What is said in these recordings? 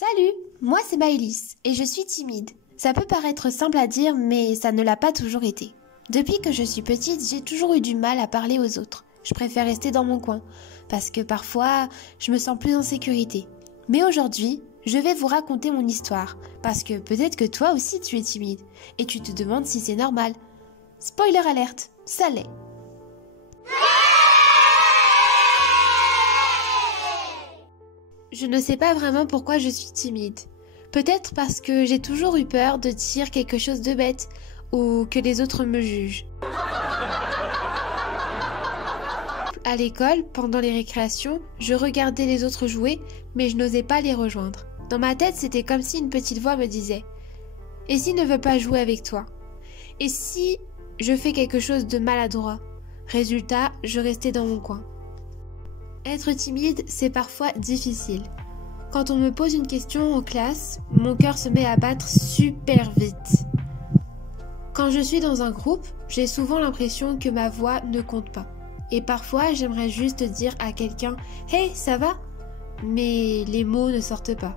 Salut, moi c'est Maëlys et je suis timide. Ça peut paraître simple à dire mais ça ne l'a pas toujours été. Depuis que je suis petite, j'ai toujours eu du mal à parler aux autres. Je préfère rester dans mon coin parce que parfois je me sens plus en sécurité. Mais aujourd'hui, je vais vous raconter mon histoire parce que peut-être que toi aussi tu es timide et tu te demandes si c'est normal. Spoiler alerte, ça l'est. Je ne sais pas vraiment pourquoi je suis timide. Peut-être parce que j'ai toujours eu peur de dire quelque chose de bête ou que les autres me jugent. À l'école, pendant les récréations, je regardais les autres jouer, mais je n'osais pas les rejoindre. Dans ma tête, c'était comme si une petite voix me disait « Et s'il ne veut pas jouer avec toi ? Et si je fais quelque chose de maladroit ?» Résultat, je restais dans mon coin. Être timide, c'est parfois difficile. Quand on me pose une question en classe, mon cœur se met à battre super vite. Quand je suis dans un groupe, j'ai souvent l'impression que ma voix ne compte pas. Et parfois, j'aimerais juste dire à quelqu'un « Hey, ça va ?» Mais les mots ne sortent pas.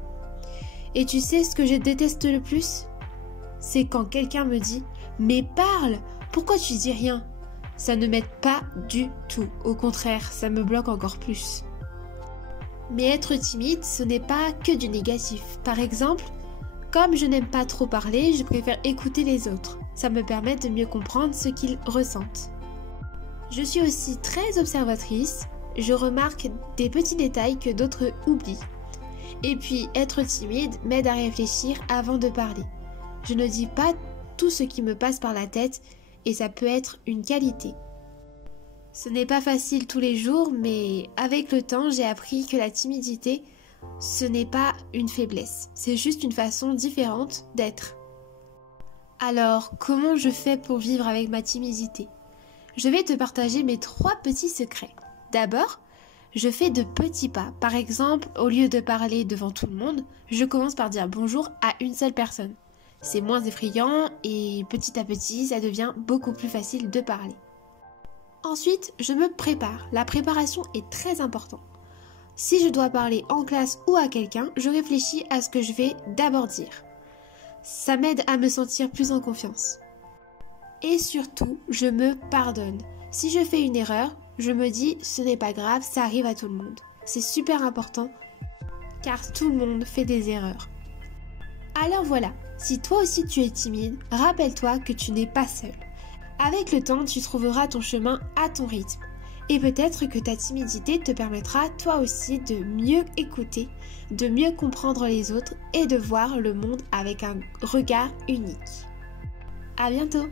Et tu sais ce que je déteste le plus ? C'est quand quelqu'un me dit « Mais parle, pourquoi tu dis rien ?» Ça ne m'aide pas du tout. Au contraire, ça me bloque encore plus. Mais être timide, ce n'est pas que du négatif. Par exemple, comme je n'aime pas trop parler, je préfère écouter les autres. Ça me permet de mieux comprendre ce qu'ils ressentent. Je suis aussi très observatrice. Je remarque des petits détails que d'autres oublient. Et puis, être timide m'aide à réfléchir avant de parler. Je ne dis pas tout ce qui me passe par la tête et ça peut être une qualité. Ce n'est pas facile tous les jours, mais avec le temps, j'ai appris que la timidité, ce n'est pas une faiblesse, c'est juste une façon différente d'être. Alors, comment je fais pour vivre avec ma timidité ? Je vais te partager mes 3 petits secrets. D'abord, je fais de petits pas. Par exemple, au lieu de parler devant tout le monde, je commence par dire bonjour à une seule personne. C'est moins effrayant et petit à petit, ça devient beaucoup plus facile de parler. Ensuite, je me prépare. La préparation est très importante. Si je dois parler en classe ou à quelqu'un, je réfléchis à ce que je vais d'abord dire. Ça m'aide à me sentir plus en confiance. Et surtout, je me pardonne. Si je fais une erreur, je me dis ce n'est pas grave, ça arrive à tout le monde. C'est super important car tout le monde fait des erreurs. Alors voilà, si toi aussi tu es timide, rappelle-toi que tu n'es pas seul. Avec le temps, tu trouveras ton chemin à ton rythme. Et peut-être que ta timidité te permettra toi aussi de mieux écouter, de mieux comprendre les autres et de voir le monde avec un regard unique. À bientôt!